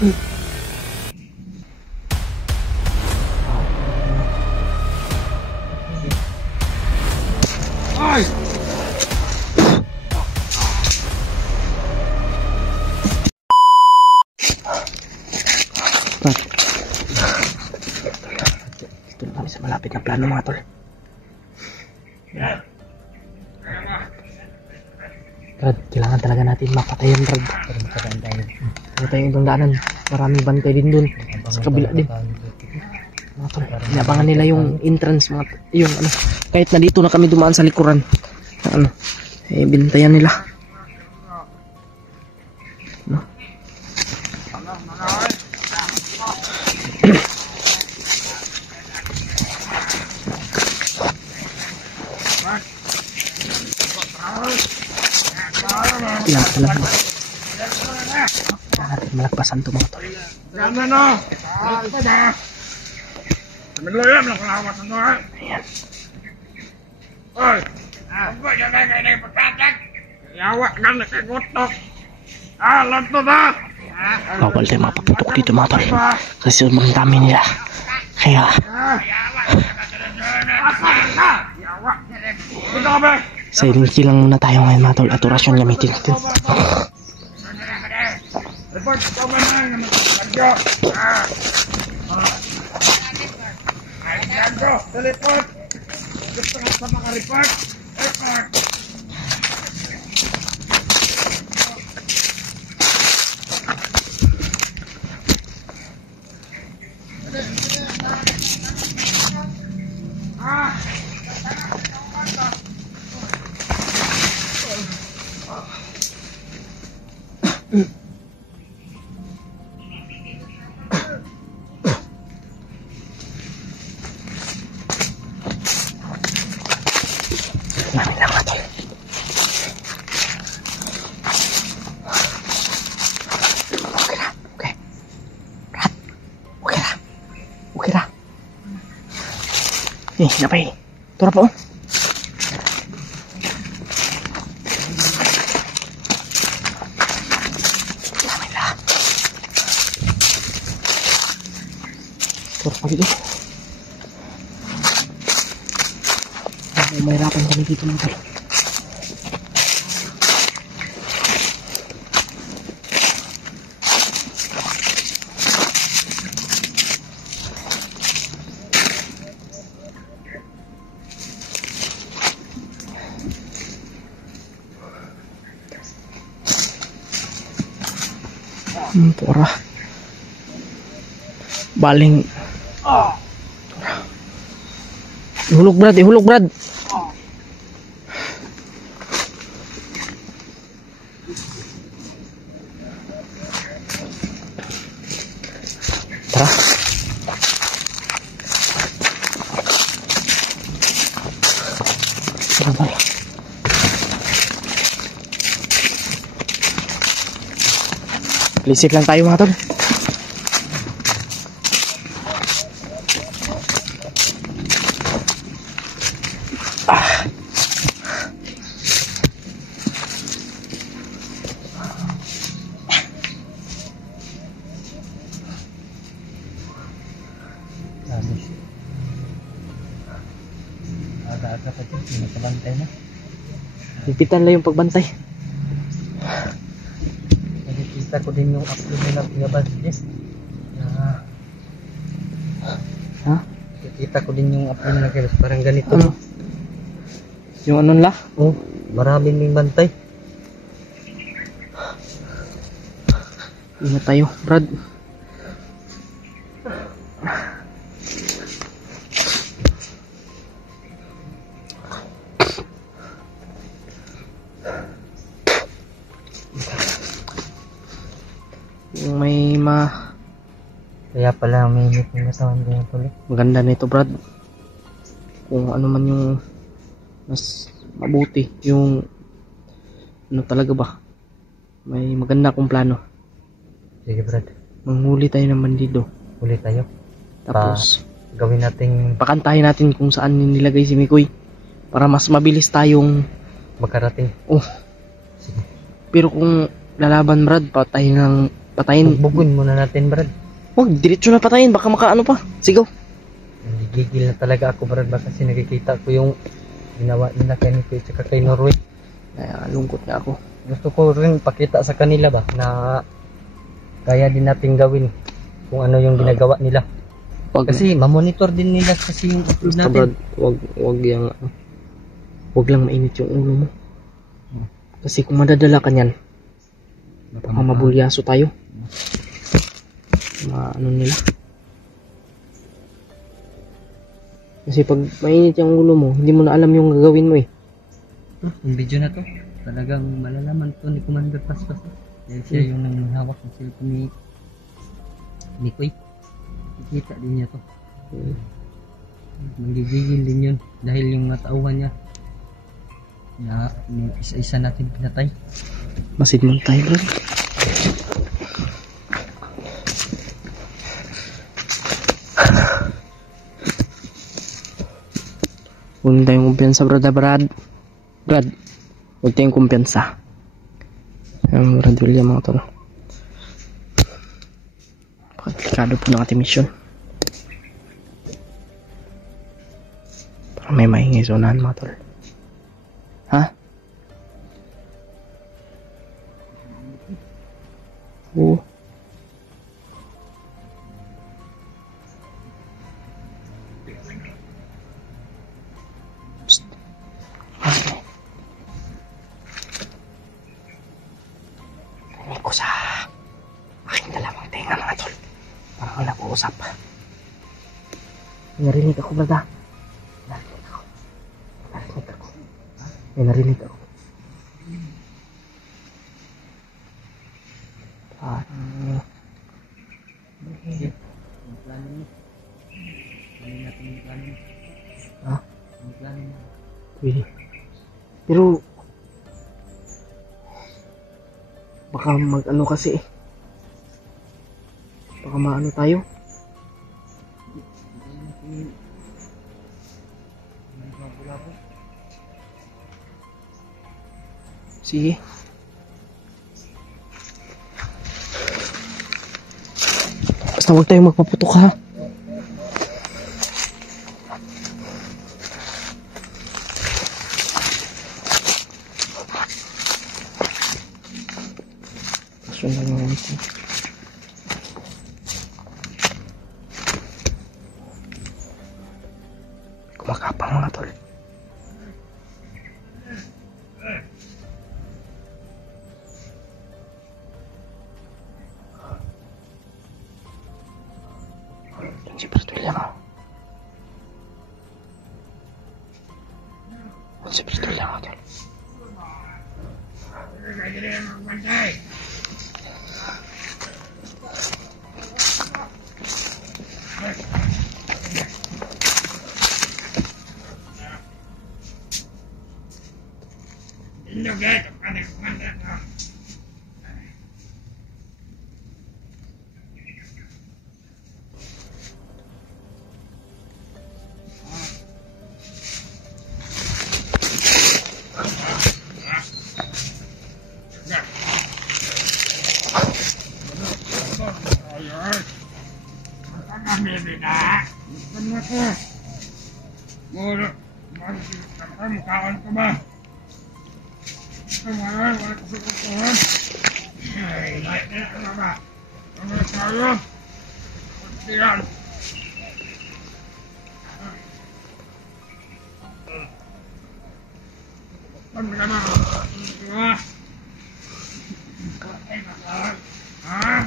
Ay! Ito na kami sa malapit na plano mga tol. Yeah. Brad, kailangan talaga natin mapatayan, Brad. Mapatayan itong daanan. Maraming bantay din dun. Sa kabila din. Mga tol, inabangan nila yung entrance, yung ano. Kahit na dito na kami dumaan sa likuran. Ano, eh, bintayan nila. No? Ilang talaga. Natin malagpasan ito mga tol. Ganda na! Nagloyam lang kalawat na doon. Ayan. Oy! Ang ba yan ay kayo na ipagkatak? Yawa ka na kagutok. Alam to na! Bawal tayo mapaputok dito mga tol. Kasi sobrang dami nila. Kaya Yawa! Ito ka ba? silent kill lang muna tayo ngayon mga tol. At orasyon gamitin natin. Report ka ba na? Radyo! Radyo! Teleport! Gusto ka sa maka-report? Report! Namin lang mga tol. Okay na. Okay. Brad. Okay na. Okay na. Eh, napay. Tura po. Namin lang. Tura pa dito. Mahirapan kami dito mga tol. Pura. Baling. Ihulog Brad, ihulog Brad. Tara. Tara, tara. Lisip lang tayo mga tol. Aga-aga pa dito, nakabantay na. Higpitan lang yung pagbantay. Nakikita ko din yung upload nila pinabas. Yes. Ha? Nakikita ko din yung upload nila guys. Parang ganito. Ano? Yung ano nila? Oh, maraming may bantay. Ingat tayo, Brad. Yung may Kaya pala may init ng katawan ko pala. maganda nito, Brad. Kung ano man yung mas mabuti, yung ano talaga ba, may maganda akong plano. Sige Brad, Manghuli tayo ng bandido. huli tayo. Tapos Gawin nating pakantahin natin kung saan nilagay si Mikoy para mas mabilis tayong makarating. pero kung lalaban, Brad, Patayin. Bugbugin muna natin, Brad. Huwag, diretso na patayin. Baka makaano pa. Sigaw. Nagigigil na talaga ako, Brad. Baka kasi nakikita ko yung ginawa nila kay Nico at saka kay Norway. Kaya lungkot nga ako. Gusto ko rin pakita sa kanila ba na kaya din natin gawin kung ano yung ginagawa nila. Wag Kasi mamonitor din nila kasi yung upload basta, natin. Brad, wag yung wag lang mainit yung ulo mo. Kasi kung madadala ka niyan, baka mabulyaso tayo. Ano nila. Kasi pag mainit yung ulo mo, hindi mo na alam yung gagawin mo eh. Yung video na to, talagang malalaman to ni Commander Paspas. Dahil siya yung nanghawak ng cellphone ni Koy. Kita din niya to. Manggigigil din yun dahil yung matauhan niya na isa-isa natin pinatay. Masid mo tayo, bro. Huwag tayong kumpiyansa, Brad. Huwag tayong kumpiyansa. Brad William, mga tol. Delikado po ng ating mission. Parang may maingay sa unahan, mga tol. Ha? Oo. Psst. Okay. Rinig ko sa aking dalawang tenga, mga tol. Parang may nag-uusap. May narinig ako, brada. May narinig ako. Pwede. Pero baka mag-ano kasi. Baka maano tayo. Sige. Basta huwag tayong magpaputok, ha. Kaso lang naman ito. Kumakapang, mga tol. Si Brad William, ha? Si Brad William, ha, tol? Mukhaan ka ba? Kamaran, wala ko sa kutuhan. Ay, lahat na ano ba? Ano tayo? Pagsiyan. Ano ka na? Ano ka? Ha?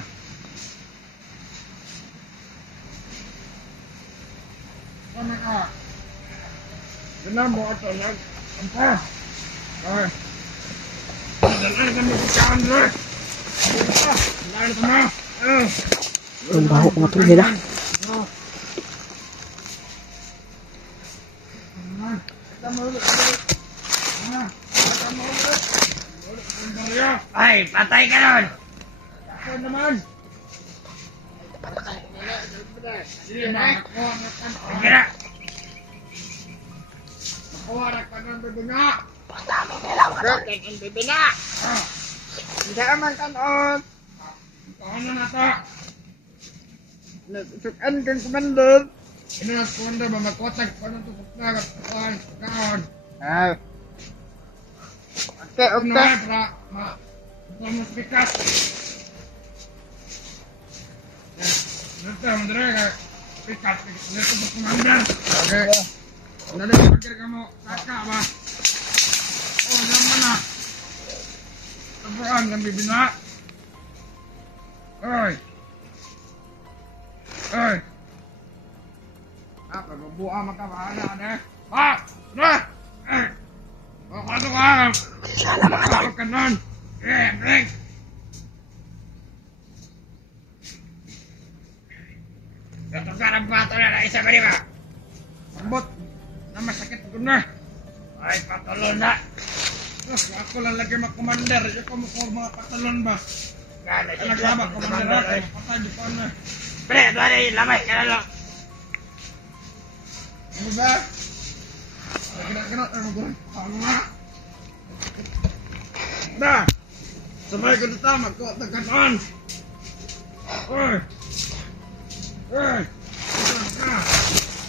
Ano ka? Ganun mo ito lang. Ampa. Ay. Dalan ka mo sa Andre. Dalan ka mo. Ang baho ko ito nila. Ay, patay ka nun. Ako naman. Sige na. Sige na. Kawarak ka ng bibina! Pagdami nila, mga tol. Ang bibina! Hindi naman kanon! Paano na to? Nagsukan kang commander. Ina commander ba magkotag paano to pagkagat kaon. Ah. Okay. Mas bikas. Nito mandra bikas nito commander. Okay. Nada pikir kamu kakak ba? Oh, naman na. Tabuan kan bibina. Oi. Apa bubuha magkabahala na? Nah. Ano ka? Sala mga tol. Ka nun. Break. Ito sarang bato na isa ba ba? Ambot. Na masakit ko na. Ay, patulon na. Ako lang lagi mag-commander. Ikaw mo ko mga patulon ba? Naglabak, commander ako. Patay, di pa na. Pre, lamay ka na lang. Ano ba? Kena gurang panga. Dah. Sabay ko dito magkuha taganon. Oy.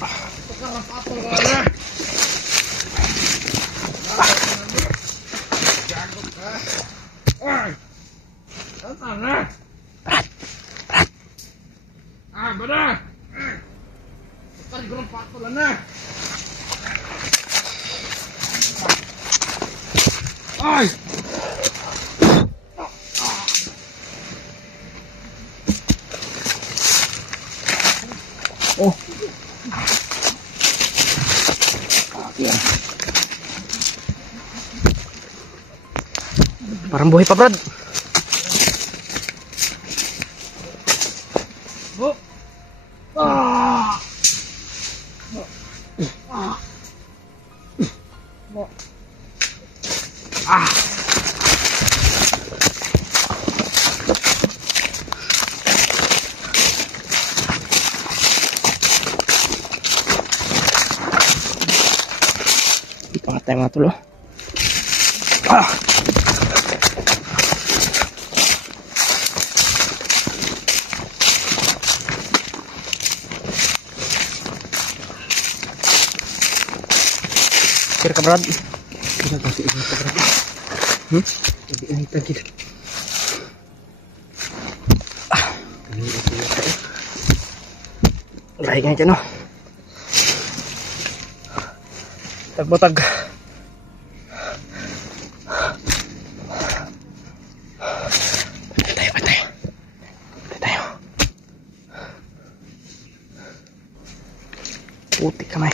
Ito ka rapatol wala. Jago ka. Oy. Sana. Bada. Ito gurang patol na. Ay! Oh. Parang buhay pa, Brad. Oh. Pangatay mga tulo. Kira ka, Brad? Kira ka, sige ka, Brad. Hindi ini tagil. Lahi nga dyan, no? Tagbotag. Patay tayo. Putik kamay.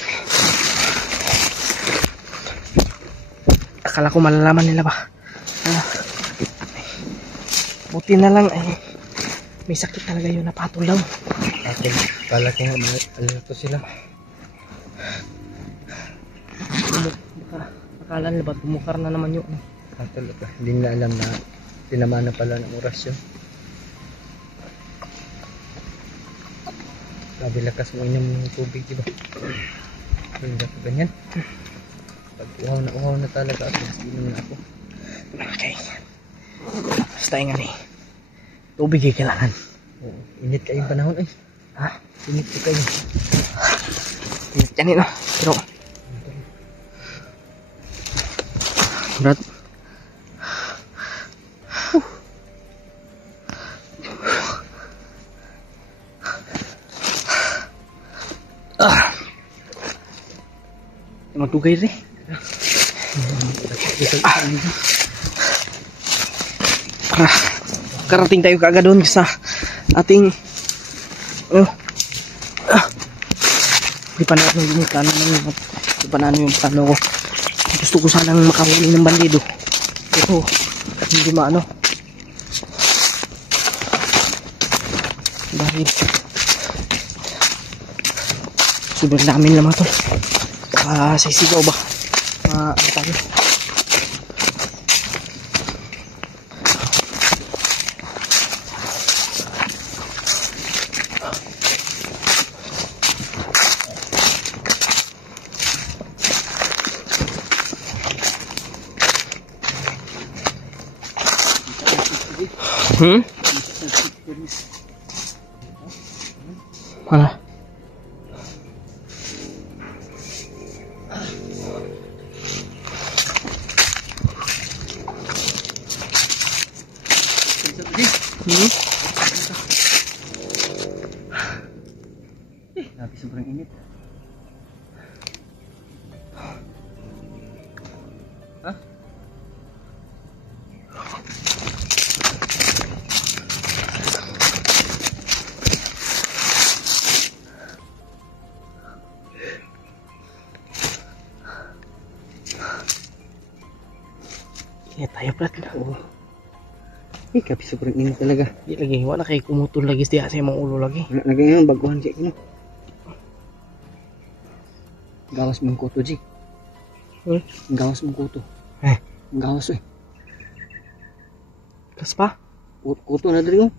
Akala ko malalaman nila ba? Buti na lang ay may sakit talaga yun, napatol lang. Okay, kala ko nga ano to sila. Akala nila ba tumukar na naman yun? Patol ka. Hindi na alam na tinamaan na pala ng oras yun. Sabi lakas mo inyong ng tubig, diba? Hindi ko ganyan. Pag uhaw na talaga ako, inom na ako. Okay. Basta nga eh. Tubig ay kailangan. Oo, init kayong panahon eh. Ha? Init ko kayo. Init yan eh, no? Pero Brad. Magtugay rin. Karating tayo kaagad doon sa ating di pa natin yung plano di pa natin yung plano ko. Gusto ko sanang makahuli ng bandido pero hindi maano dahil sobrang dami naman to. Sisigaw ba ano tayo. Wala. Hmm? Grabe, sobrang init. Ha? Kaya tayo plat. Oo. Grabe, sobrang init talaga. Di lagi. Wala kayo kumutol lagi siya sa imong ulo lagi. Lagi ngayon, baguhan kayo kino. Gawas mong kuto, G. Hmm? Gawas mong kuto. Eh? Gawas, eh. Kas pa? Kuto na dali mo.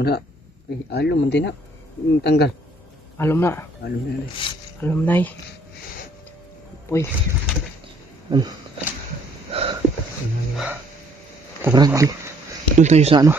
Wala. Ay, alo, mantina. Tanggal. Alam na. Alo na dali. Alam na eh. Uy. Tabrad di. Doon tayo sa ano.